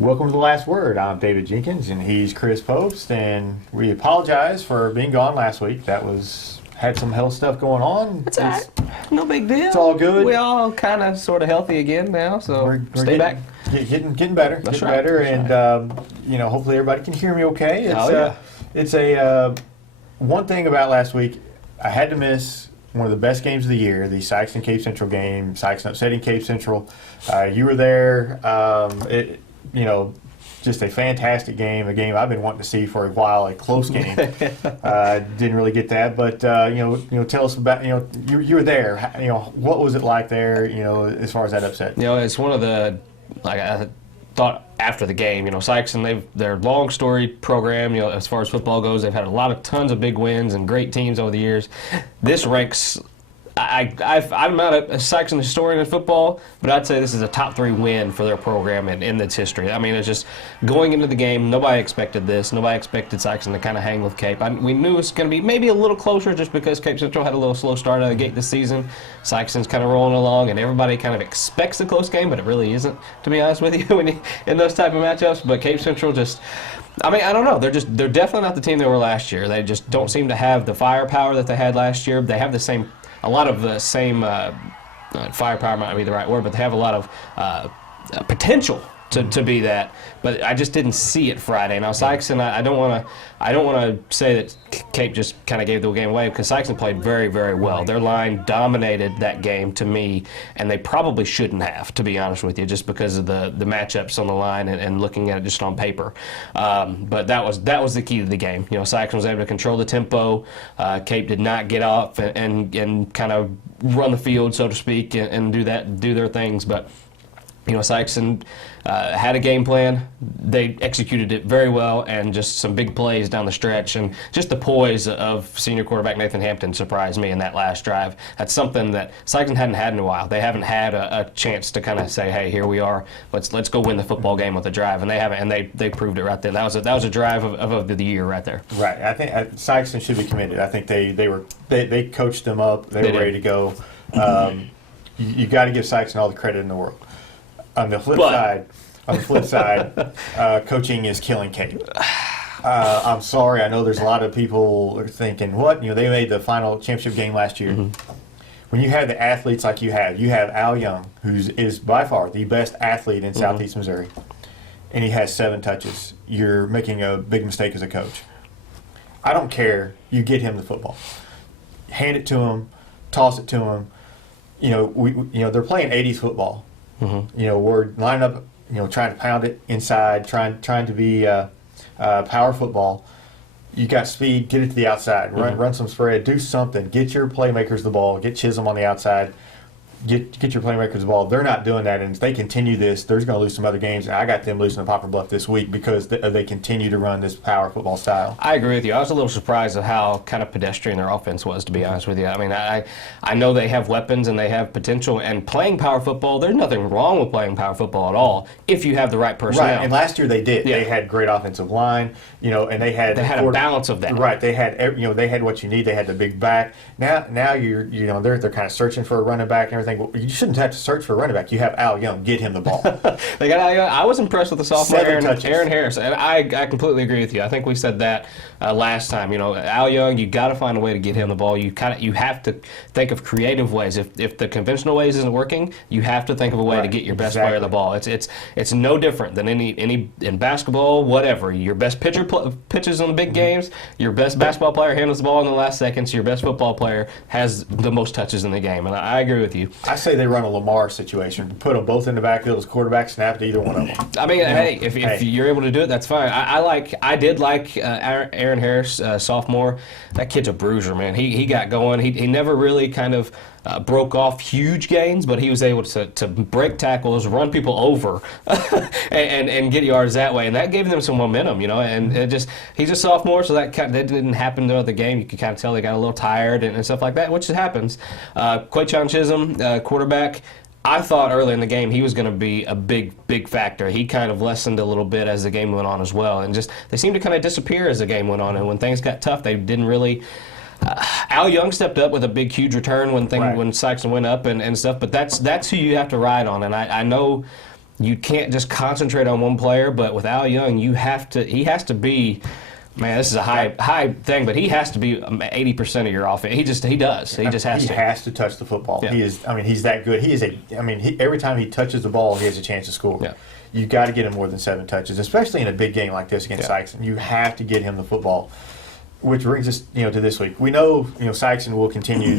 Welcome to The Last Word. I'm David Jenkins, and he's Chris Post, and we apologize for being gone last week. Had some health stuff going on. It's all right. No big deal. It's all good. We all kind of sort of healthy again now, so We're stay back. Getting better. That's getting right. better, That's and hopefully everybody can hear me okay. It's one thing about last week. I had to miss one of the best games of the year, the Sykes and Cape Central game. Sykes upsetting Cape Central. You were there. Just a fantastic game, a game I've been wanting to see for a while, a close game. Didn't really get that, but tell us about you were there. What was it like there? As far as that upset. It's one of the I thought after the game. Sikeston, their long story program. As far as football goes, they've had tons of big wins and great teams over the years. This ranks. I'm not a Sikeston historian in football, but I'd say this is a top 3 win for their program in its history. I mean, it's just going into the game, nobody expected this. Nobody expected Sikeston to kind of hang with Cape. We knew it was going to be maybe a little closer just because Cape Central had a little slow start out of the gate this season. Sikeston's kind of rolling along, and everybody kind of expects a close game, but it really isn't, to be honest with you, in those type of matchups. But Cape Central just... I don't know. They're definitely not the team they were last year. They just don't seem to have the firepower that they had last year. They have a lot of the same firepower might not be the right word, but they have a lot of potential to be that. But I just didn't see it Friday. Now Sikeston, I don't want to say that Cape just kind of gave the game away, because Sikeston played very, very well. Their line dominated that game to me, and they probably shouldn't have, to be honest with you, just because of the matchups on the line and looking at it just on paper. But that was the key to the game. Sikeston was able to control the tempo. Cape did not get off and kind of run the field, so to speak, and do their things. But Sikeston had a game plan. They executed it very well, and just some big plays down the stretch. And just the poise of senior quarterback Nathan Hampton surprised me in that last drive. That's something that Sikeston hadn't had in a while. They haven't had a chance to kind of say, hey, here we are. Let's go win the football game with a drive. And they haven't, and they proved it right there. That was a drive of the year right there. Right. I think Sikeston should be commended. I think they coached them up. They were ready to go. You got to give Sikeston all the credit in the world. On the flip side, coaching is killing Cape. I'm sorry. I know there's a lot of people thinking, what? They made the final championship game last year. Mm-hmm. When you have the athletes like you have Al Young, who is by far the best athlete in Southeast Missouri, and he has 7 touches. You're making a big mistake as a coach. I don't care. You get him the football. Hand it to him. Toss it to him. They're playing 80s football. Mm-hmm. We're lining up, trying to pound it inside, trying to be power football. You got speed, get it to the outside, run some spread, do something. Get your playmakers the ball, get Chisholm on the outside, get your playmakers the ball. They're not doing that, and if they continue this, they're going to lose some other games. I got them losing to Poplar Bluff this week because they continue to run this power football style. I agree with you. I was a little surprised at how kind of pedestrian their offense was, to be honest with you. I mean, I know they have weapons and they have potential, and playing power football, there's nothing wrong with playing power football at all if you have the right personnel. Right, and last year they did. Yeah. They had great offensive line, and they had a balance of that. Right, they had they had what you need. They had the big back. Now they're kind of searching for a running back and everything. Well, you shouldn't have to search for a running back. You have Al Young. Get him the ball. They got Al Young. I was impressed with the sophomore Aaron Harris, and I completely agree with you. I think we said that last time. Al Young, you got to find a way to get him the ball. You have to think of creative ways. If the conventional ways isn't working, you have to think of a way to get your best player the ball. It's no different than any in basketball, whatever. Your best pitcher pitches in the big games. Your best basketball player handles the ball in the last seconds. Your best football player has the most touches in the game, and I agree with you. I say they run a Lamar situation. Put them both in the backfield as quarterback, snap to either one of them. I mean, if you're able to do it, that's fine. I did like Aaron Harris, sophomore. That kid's a bruiser, man. He got going. He never really kind of broke off huge gains, but he was able to break tackles, run people over, and get yards that way, and that gave them some momentum, And he's a sophomore, so that didn't happen throughout the game. You could kind of tell they got a little tired and stuff like that, which happens. Quaychon Chisholm, quarterback. I thought early in the game he was going to be a big factor. He kind of lessened a little bit as the game went on as well, and they seemed to kind of disappear as the game went on. And when things got tough, they didn't really. Al Young stepped up with a big, huge return when Sikeston went up and stuff. But that's who you have to ride on. And I know you can't just concentrate on one player. But with Al Young, he has to be. Man, this is a high thing, but he has to be 80% of your offense. He just has to. He has to touch the football. Yeah. He is. I mean, he's that good. Every time he touches the ball, he has a chance to score. Yeah. You got to get him more than 7 touches, especially in a big game like this against Sikeston. You have to get him the football. Which brings us, to this week. We know, Sikeston will continue.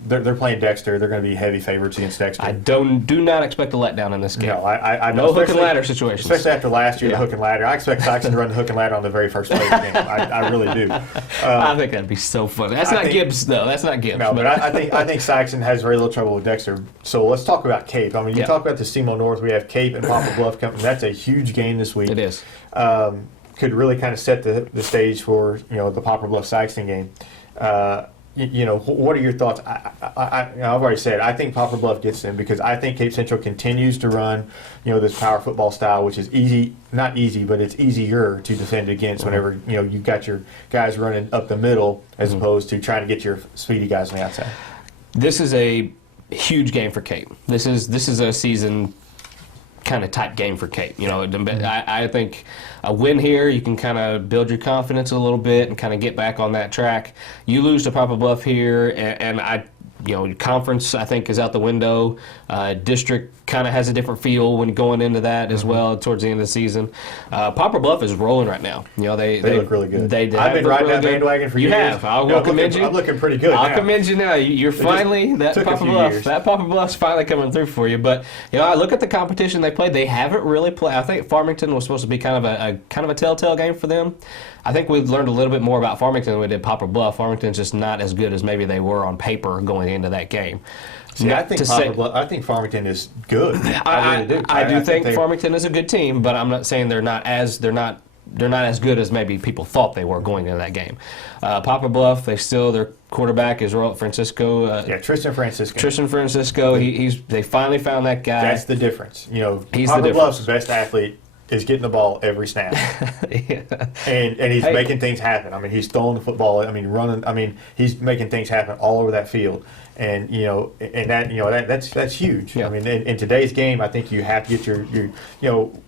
They're playing Dexter. They're going to be heavy favorites against Dexter. I do not expect a letdown in this game. No, I no hook and ladder situations. Especially after last year, the hook and ladder. I expect Sikeston to run the hook and ladder on the very first play of the game. I really do. I think that'd be so funny. That's not Gibbs, though. That's not Gibbs. No, but I think Sikeston has very little trouble with Dexter. So let's talk about Cape. I mean, you talk about the SEMO North. We have Cape and Poplar Bluff coming. That's a huge game this week. It is. Could really kind of set the stage for the Poplar Bluff Sikeston game. What are your thoughts? I've already said I think Poplar Bluff gets them because I think Cape Central continues to run this power football style, which is not easy, but it's easier to defend against whenever you've got your guys running up the middle as opposed to trying to get your speedy guys on the outside. This is a huge game for Cape. This is a season kind of type game for Cape. I think a win here, you can kind of build your confidence a little bit and kind of get back on that track. You lose to Poplar Bluff here, and conference, I think, is out the window. District kind of has a different feel when going into that as well towards the end of the season. Poplar Bluff is rolling right now. They look really good. I've been riding that bandwagon for years. You have. I'll commend you. I'm looking pretty good I'll commend you now. You're finally, that Poplar Bluff's finally coming through for you. But, I look at the competition they played. They haven't really played. I think Farmington was supposed to be kind of a telltale game for them. I think we've learned a little bit more about Farmington than we did Poplar Bluff. Farmington's just not as good as maybe they were on paper going into that game. See, I think Farmington is good. I really do. I do think Farmington is a good team, but I'm not saying they're not as good as maybe people thought they were going into that game. Poplar Bluff, their quarterback is Francisco. Tristan Francisco. Tristan Francisco. They finally found that guy. That's the difference. He's Poplar Bluff's best athlete is getting the ball every snap. And he's making things happen. I mean, he's throwing the football. I mean, running. I mean, he's making things happen all over that field. And that's huge. Yeah. I mean, in today's game, I think you have to get your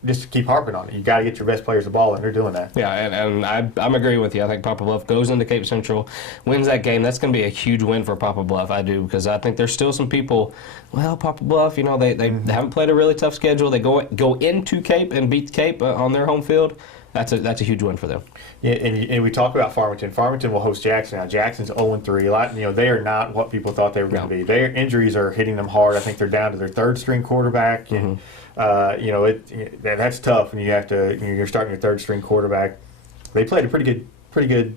just keep harping on it. You got to get your best players the ball, and they're doing that. Yeah, and I'm agreeing with you. I think Poplar Bluff goes into Cape Central, wins that game. That's going to be a huge win for Poplar Bluff. I do, because I think there's still some people. Well, Poplar Bluff, they haven't played a really tough schedule. They go into Cape and beat Cape on their home field. That's a huge win for them. Yeah, and we talk about Farmington. Farmington will host Jackson now. Jackson's 0-3. They are not what people thought they were going to be. Their injuries are hitting them hard. I think they're down to their third-string quarterback, and that's tough when you're starting your third-string quarterback. They played a pretty good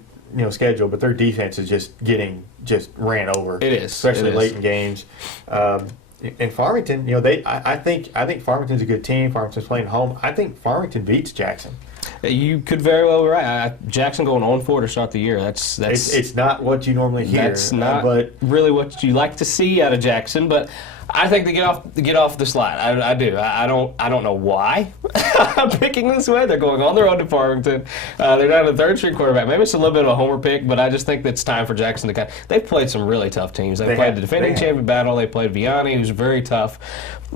schedule, but their defense is just ran over. It is, especially late in games. And Farmington, I think Farmington's a good team. Farmington's playing home. I think Farmington beats Jackson. You could very well be right. Jackson going 0-4 to start the year. That's it's not what you normally hear. That's not really what you like to see out of Jackson, but I think they get off the slide. I do. I don't know why I'm picking this way. They're going on the road to Farmington. They're down to third-string quarterback. Maybe it's a little bit of a homer pick, but I just think it's time for Jackson to they've played some really tough teams. They played the defending champion battle. They played Vianney, who's very tough.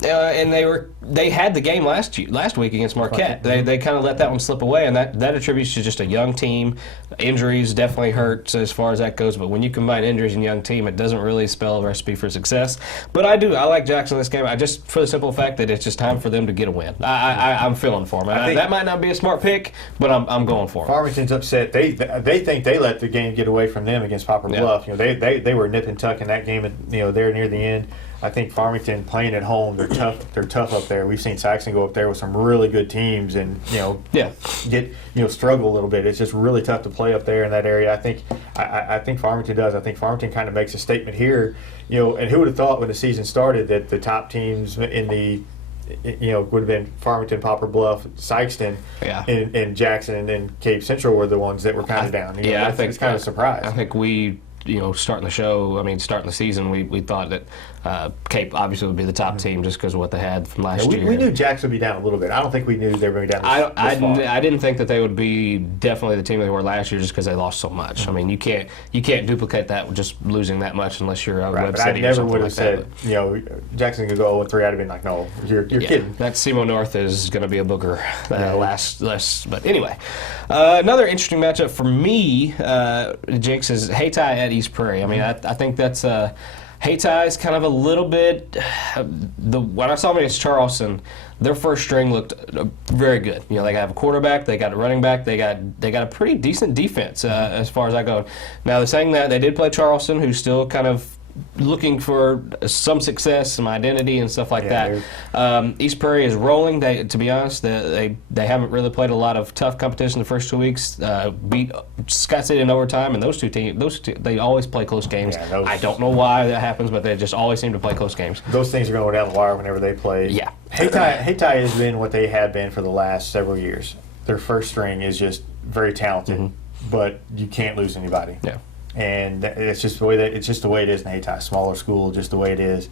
And they had the game last week against Marquette. They kind of let that one slip away, and that attributes to just a young team. Injuries definitely hurt as far as that goes, but when you combine injuries and young team, it doesn't really spell a recipe for success. But I like Jackson in this game. Just for the simple fact that it's just time for them to get a win. I'm feeling for them. That might not be a smart pick, but I'm going for them. Farmington's upset. They think they let the game get away from them against Poplar Bluff. They were nip and tuck in that game. There near the end. I think Farmington playing at home, they're tough. They're tough up there. We've seen Sikeston go up there with some really good teams and get struggle a little bit. It's just really tough to play up there in that area. I think Farmington does. I think Farmington kind of makes a statement here. And who would have thought when the season started that the top teams in the would have been Farmington, Poplar Bluff, Sikeston, and Jackson and Cape Central were the ones that were kind of down. I think it's kind of a surprise. I think we. Starting the season, we thought that Cape obviously would be the top team just because of what they had from last year. We knew Jackson would be down a little bit. I don't think we knew they were going to be down this far. I didn't think that they would be definitely the team they were last year just because they lost so much. I mean, you can't duplicate that with just losing that much unless you're a Web but City I or never something would have like that. said, Jackson could go 0-3. I'd have been like, no, you're kidding. That SEMO North is going to be a booger last. But anyway, another interesting matchup for me, Jinx, is Hayti at East Prairie. I mean, I think that's Hayti is kind of a little bit. When I saw them against Charleston, their first string looked very good. They have a quarterback, they got a running back, they got a pretty decent defense as far as I go. Now they're saying that they did play Charleston, who's still kind of looking for some success, some identity, and stuff like that. East Prairie is rolling. To be honest, they haven't really played a lot of tough competition the first 2 weeks. Beat Scott City in overtime, and those two they always play close games. I don't know why that happens, but they just always seem to play close games. Those things are going to go down the wire whenever they play. Yeah, Hayti has been what they have been for the last several years. Their first string is just very talented, but you can't lose anybody. Yeah. And it's just the way it is in Hayti. Smaller school, just the way it is.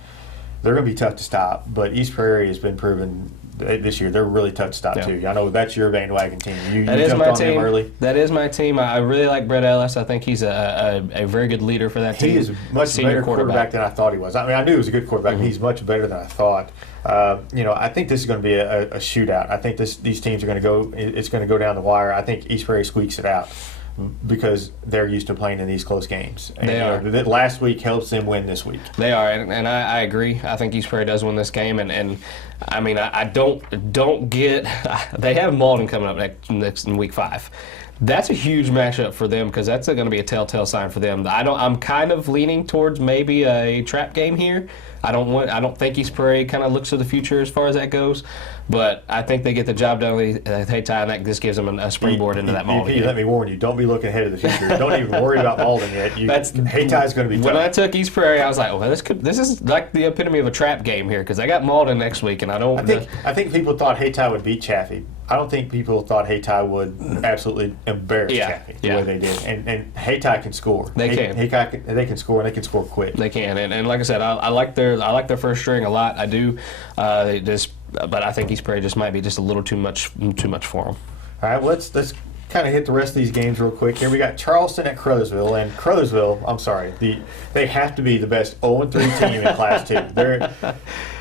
They're going to be tough to stop. But East Prairie has been proven this year they're really tough to stop too. I know that's your bandwagon team. You jumped on them early. That is my team. I really like Brett Ellis. I think he's a very good leader for that team. He is a much better quarterback than I thought he was. I mean, I knew he was a good quarterback. But he's much better than I thought. I think this is going to be a shootout. I think these teams are going to go. It's going to go down the wire. I think East Prairie squeaks it out, because they're used to playing in these close games. And they are. Last week helps them win this week. They are, and I agree. I think East Prairie does win this game, and I mean, I don't get. They have Malden coming up next in week 5. That's a huge matchup for them because that's going to be a telltale sign for them. I'm kind of leaning towards maybe a trap game here. I don't think East Prairie kind of looks to the future as far as that goes, but I think they get the job done with Hayti, and that just gives them a springboard into that Malden. Let me warn you, don't be looking ahead of the future. Don't even worry about Malden yet. Hayti is going to be tough. When I took East Prairie, I was like, well, this is like the epitome of a trap game here because I got Malden next week, and I think people thought Hayti would beat Chaffee. I don't think people thought Hayti would absolutely embarrass Chaffee the way they did. And Hayti can score. They can score, and they can score quick. They can, and like I said, I like their first string a lot. I do, but I think East Prairie just might be just a little too much for them. All right, let's kind of hit the rest of these games real quick. Here we got Charleston at Crothersville, and Crothersville, I'm sorry, they have to be the best 0-3 team in Class 2.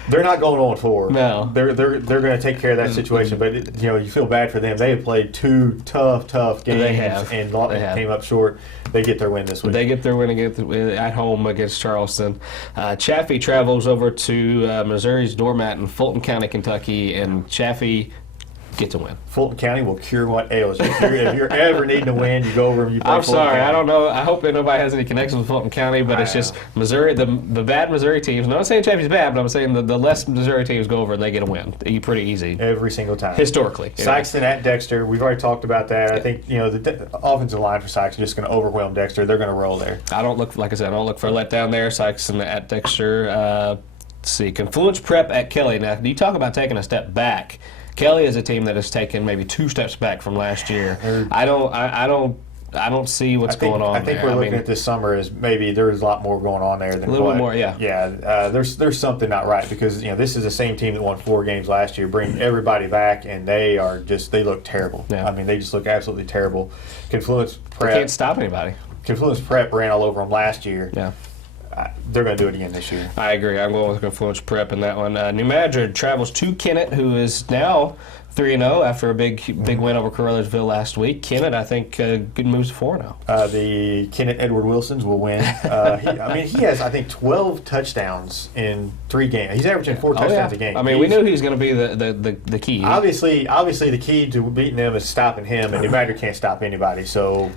They're not going 0-4. No, they're going to take care of that situation. But you feel bad for them. They have played 2 tough games and came up short. They get their win this week. They get their win at home against Charleston. Chaffee travels over to Missouri's doormat in Fulton County, Kentucky, and Chaffee get to win. Fulton County will cure what ails you. If you're ever needing to win, you go over and you play Fulton County. I don't know. I hope that nobody has any connections with Fulton County, but it's just Missouri, the bad Missouri teams. I'm not saying Chaffee's bad, but I'm saying the less Missouri teams go over and they get a win. Pretty easy. Every single time. Historically. Sikeston at Dexter. We've already talked about that. I think the offensive line for Sykes is just going to overwhelm Dexter. They're going to roll there. I don't look for a letdown there. Sikeston at Dexter. Let's see. Confluence Prep at Kelly. Now, you talk about taking a step back. Kelly is a team that has taken maybe 2 steps back from last year. I don't see what's going on there. I think we're looking at this summer as maybe there's a lot more going on there than a little bit more. Yeah. Yeah. There's something not right because this is the same team that won 4 games last year. Bring everybody back and they look terrible. Yeah. I mean they just look absolutely terrible. Confluence Prep. They can't stop anybody. Confluence Prep ran all over them last year. Yeah. They're going to do it again this year. I agree. I'm going with Confluence Prep in that one. New Madrid travels to Kennett, who is now 3-0 after a big win over Caruthersville last week. Kennett, I think, good moves to 4-0. The Kennett Edward Wilsons will win. He has, I think, 12 touchdowns in 3 games. He's averaging 4 touchdowns a game. I mean, we knew he was going to be the key. Obviously, the key to beating them is stopping him, and New Madrid can't stop anybody. So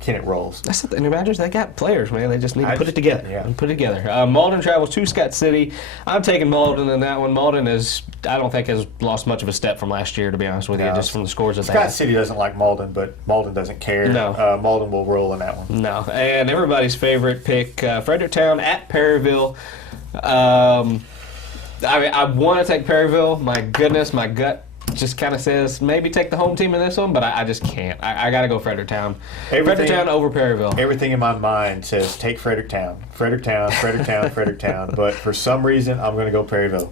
Kennett rolls. That's the New Madrid. They got players, man. They just need to put it together. Yeah. Put it together. Malden travels to Scott City. I'm taking Malden in that one. Malden I don't think has lost much of a step from last year, to be honest with you, just from the scores that they had. Scott City doesn't like Malden, but Malden doesn't care. No. Malden will roll in that one. No. And everybody's favorite pick, Fredericktown at Perryville. I want to take Perryville. My goodness, my gut just kind of says maybe take the home team in this one, but I just can't. I got to go Fredericktown. Everything- Fredericktown over Prairieville. Everything in my mind says take Fredericktown. Fredericktown. But for some reason, I'm going to go Prairieville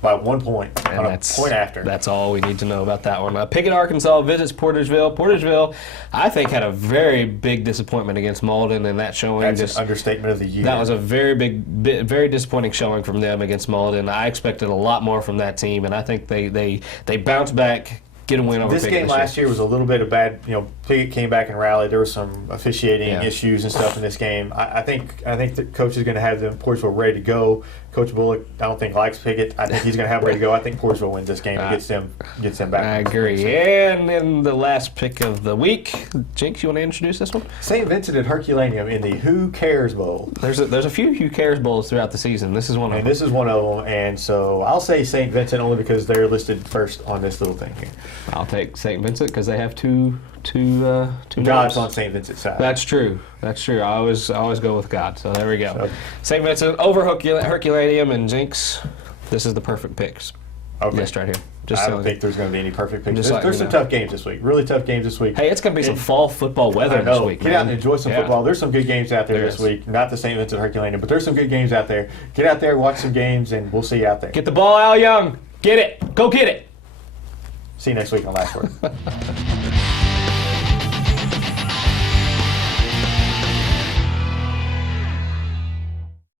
by 1 point. And on a point after. That's all we need to know about that one. Pickett, Arkansas visits Porterville. Porterville, I think, had a very big disappointment against Malden in that showing. That's an understatement of the year. That was a very very disappointing showing from them against Malden. I expected a lot more from that team, and I think they bounced back, get a win over This Pickett game last year was a little bit of bad. Pickett came back and rallied. There were some officiating issues and stuff in this game. I think the coach is going to have them Porterville ready to go. Coach Bullock, I don't think likes Pickett. I think he's going to have them ready to go. I think Porterville wins this game and gets them back. I agree. And in the last pick of the week, Jinx, you want to introduce this one? St. Vincent at Herculaneum in the Who Cares Bowl. There's a few Who Cares Bowls throughout the season. This is one of them. And this is one of them. And so I'll say St. Vincent only because they're listed first on this little thing here. I'll take St. Vincent because they have two God's on St. Vincent's side. That's true. I always go with God. So there we go. St. Vincent over Herculaneum and Jinx. This is the perfect picks. Okay. List right here. I don't think there's going to be any perfect picks. Just There's some tough games this week. Really tough games this week. Hey, it's going to be some fall football weather this week. Get out and enjoy some football. There's some good games out there this week. Not the St. Vincent Herculaneum, but there's some good games out there. Get out there, watch some games, and we'll see you out there. Get the ball, Al Young. Get it. Go get it. See you next week on Last Word.